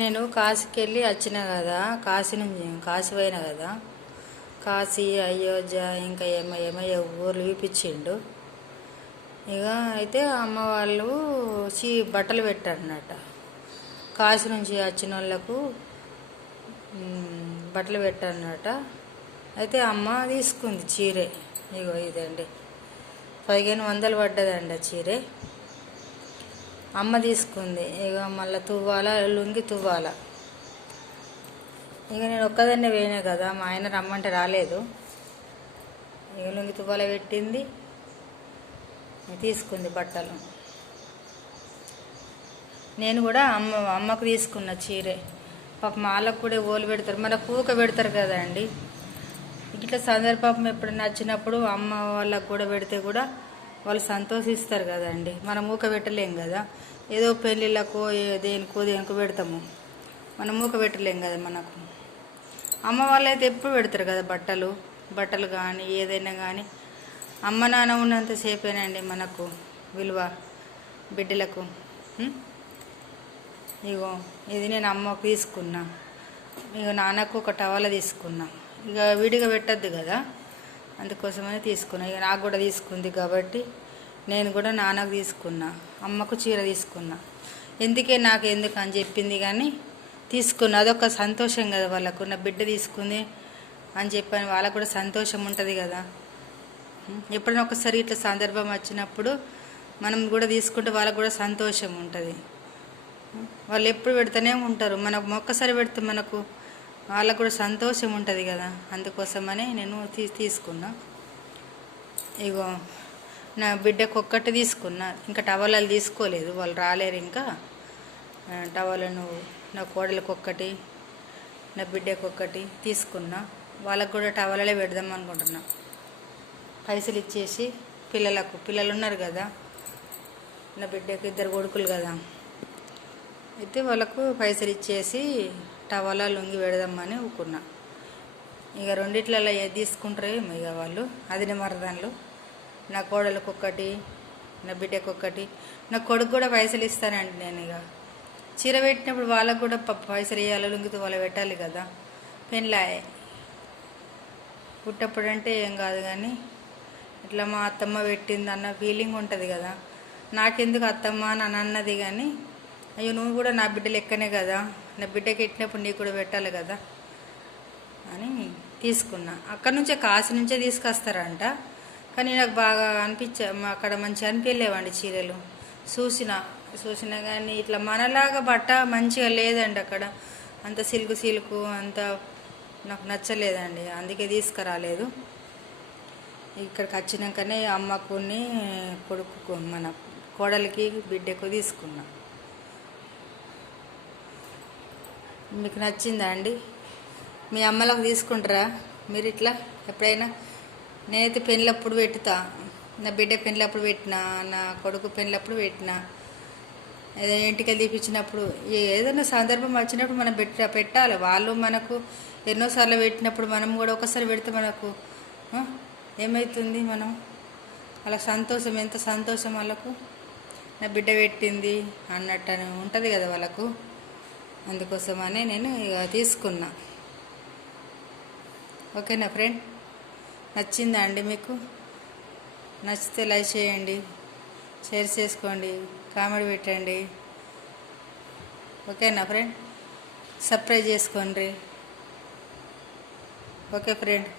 నేను కాశీకి వెళ్ళి వచ్చిన కదా, కాశీ పోయిన కదా. కాశీ, అయోధ్య, ఇంకా ఏమో ఏమో ఊర్లు చూపించిండు. ఇక అయితే అమ్మ వాళ్ళు బట్టలు పెట్టారన్నట. కాశీ నుంచి వచ్చిన వాళ్ళకు బట్టలు పెట్టారన్నట. అయితే అమ్మ తీసుకుంది చీరే. ఇగో ఇదండి, 1500 పడ్డదండి ఆ చీరే. అమ్మ తీసుకుంది. ఇక మళ్ళీ తువ్వాల, లుంగి తువ్వాల. ఇక నేను ఒక్కదాన్నే పోయినా కదా, మా ఆయన రమ్మంటే రాలేదు. ఇక లుంగి తువ్వాల పెట్టింది, తీసుకుంది బట్టలు. నేను కూడా అమ్మకు తీసుకున్న చీరే. పాప మాలకు కూడా ఓలు పెడతారు, మనకు ఊక పెడతారు కదా అండి. ఇట్లా సందర్భం ఎప్పుడైనా వచ్చినప్పుడు అమ్మ వాళ్ళకు కూడా పెడితే కూడా వాళ్ళు సంతోషిస్తారు కదండి. మనం ఊక పెట్టలేం కదా, ఏదో పెళ్ళిళ్ళకో దేనికో పెడతాము, మనం ఊక పెట్టలేం కదా. మనకు అమ్మ వాళ్ళు అయితే ఎప్పుడు పెడతారు కదా బట్టలు కానీ ఏదైనా కానీ. అమ్మ నాన్న ఉన్నంతసేపేనండి మనకు విలువ బిడ్డలకు. ఇగో ఇది నేను అమ్మకు తీసుకున్నా. ఇక నాన్నకు ఒక టవల తీసుకున్నా. ఇక విడిగా పెట్టద్దు కదా, అందుకోసమని తీసుకున్నా. ఇక నాకు కూడా తీసుకుంది కాబట్టి నేను కూడా నాన్నకు తీసుకున్నా, అమ్మకు చీర తీసుకున్నా. నాకు ఎందుకు అని చెప్పింది కానీ తీసుకున్నా. అదొక సంతోషం కదా వాళ్ళకు, నా బిడ్డ తీసుకుంది అని చెప్పని వాళ్ళకు కూడా సంతోషం ఉంటుంది కదా. ఎప్పుడైనా ఒకసారి ఇట్లా సందర్భం వచ్చినప్పుడు మనం కూడా తీసుకుంటే వాళ్ళకు కూడా సంతోషం ఉంటుంది. వాళ్ళు ఎప్పుడు పెడుతూనే ఉంటారు, మనకు ఒక్కసారి పెడితే మనకు వాళ్ళకు కూడా సంతోషం ఉంటుంది కదా. అందుకోసమని నేను తీసుకున్నా. ఇగో నా బిడ్డకు ఒక్కటి తీసుకున్నా, ఇంకా టవలాలు తీసుకోలేదు, వాళ్ళు రాలేరు. ఇంకా టవలను నా కోడలకు ఒక్కటి, నా బిడ్డకు ఒక్కటి తీసుకున్నా. వాళ్ళకు కూడా టవలలే పెడదాం అనుకుంటున్నా. పైసలు ఇచ్చేసి పిల్లలు ఉన్నారు కదా, నా బిడ్డకు 2 కొడుకులు కదా, అయితే వాళ్ళకు పైసలు ఇచ్చేసి టవలా లుంగి పెడదామని ఊకున్నా. ఇక రెండిట్లలో ఏది తీసుకుంటారో ఇక వాళ్ళు, అదిని మరదాన్లు. నా కోడలకు ఒక్కటి, నా బిడ్డకు ఒక్కటి, నా కొడుకు కూడా పైసలు ఇస్తానండి. నేను ఇక చీర పెట్టినప్పుడు వాళ్ళకు కూడా పైసలు ఇవ్వాలి, లుంగితో వాళ్ళు పెట్టాలి కదా. పెళ్ళాయే పుట్టప్పుడు అంటే ఏం కాదు కానీ ఇట్లా మా అత్తమ్మ పెట్టింది అన్న ఫీలింగ్ ఉంటుంది కదా. నాకెందుకు అత్తమ్మ అని అన్నది కానీ, అయ్యో నువ్వు కూడా నా బిడ్డ లెక్కనే కదా, నా బిడ్డకి పెట్టినప్పుడు నీకు కూడా పెట్టాలి కదా అని తీసుకున్నా. అక్కడి నుంచే కాశీ నుంచే తీసుకొస్తారంట. కానీ నాకు బాగా అక్కడ మంచిగా అనిపించలేవండి చీరలు. చూసినా కానీ ఇట్లా మనలాగా బట్ట మంచిగా లేదండి అక్కడ. అంత సిల్కు అంత నాకు నచ్చలేదండి, అందుకే తీసుకురాలేదు. ఇక్కడికి వచ్చినాకనే అమ్మకుని కొడుకు మన కోడలికి బిడ్డకు తీసుకున్నా. మీకు నచ్చిందా అండి? మీ అమ్మలకు తీసుకుంటారా మీరు ఇట్లా ఎప్పుడైనా? నేనైతే పెళ్ళప్పుడు పెట్టుతా, నా బిడ్డ పెళ్ళప్పుడు పెట్టినా, నా కొడుకు పెళ్ళప్పుడు పెట్టినా, ఏదైనా ఇంటికి తీపించినప్పుడు ఏదైనా సందర్భం వచ్చినప్పుడు మనం పెట్టాలి. వాళ్ళు మనకు ఎన్నోసార్లు పెట్టినప్పుడు మనం కూడా ఒకసారి పెడితే మనకు ఏమవుతుంది? మనం వాళ్ళకి సంతోషం, ఎంత సంతోషం వాళ్ళకు, నా బిడ్డ పెట్టింది అన్నట్టు ఉంటుంది కదా వాళ్ళకు. అందుకోసమని నేను ఇక తీసుకున్నా. ఓకేనా ఫ్రెండ్? నచ్చిందా అండి మీకు? నచ్చితే లైక్ చేయండి, షేర్ చేసుకోండి, కామెంట్ పెట్టండి. ఓకేనా ఫ్రెండ్? సబ్స్క్రైబ్ చేసుకోండి. Okay friend.